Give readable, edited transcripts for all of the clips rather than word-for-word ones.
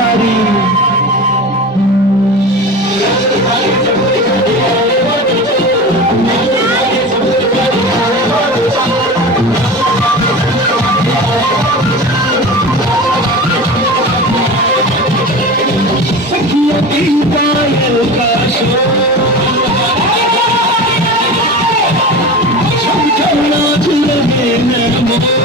बिहारी सखियों की पायल का शोर छम छम नाच रहे हैं मोर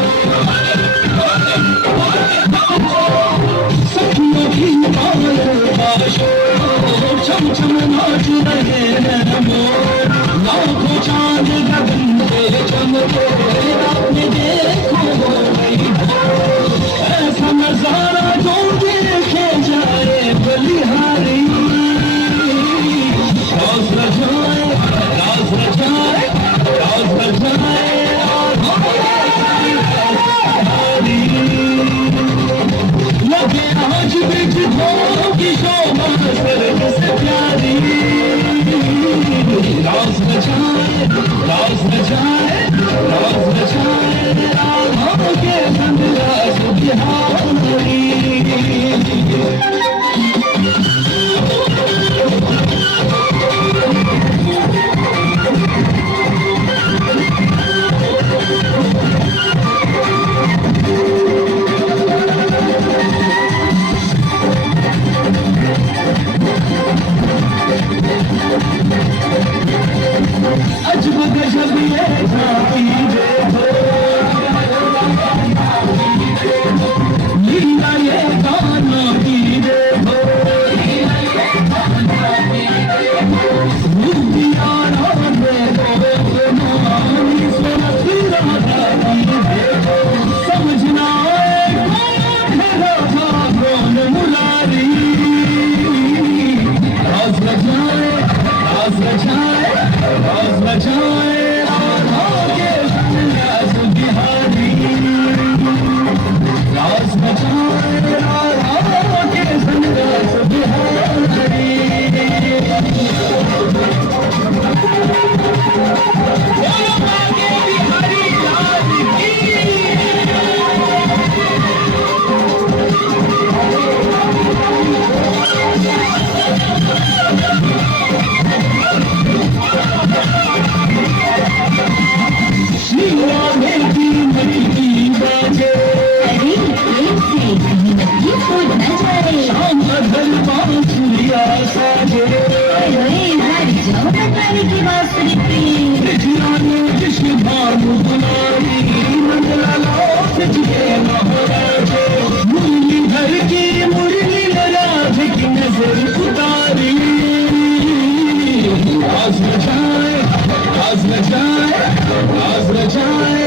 सखियों की पायल का शोर छम छम नाच रहे हैं मोर लाखों चांद गगन पे चमके आपने देखो गई ऐसा नजारा जो देखे जाए बलिहारी राज रचाए राज रचाए राज रचाए लगे आज बिज की शोभा स्वर्ग से प्यारी राज रचाए राज रचाए राज रचाए राधा के संग राज बिहारी अजब गजब ये झांकी देखो लीला ये गाना की देखो मुक्तियाना देखो नानी सुनती राधा की देखो समझना कौन है राधा कौन मुरारी राज रचाए राज रचाए राज रचाए राधा के संग राज बिहारी राज रचाए राधा के संग राज बिहारी बिहारी लाल की शीला में की बाजे अरे प्रेम से कहीं नदी फूट न जाए शाम अधर बांसुरिया साजे अरे हर जाओ बताने की बांसुरी पे जिलाने जिसने भानु बनाई मंगला लाओ सजके महाराजे मुरलीधर की मुरली राज की नजर उतारी राज रचाए राज रचाए राज रचाए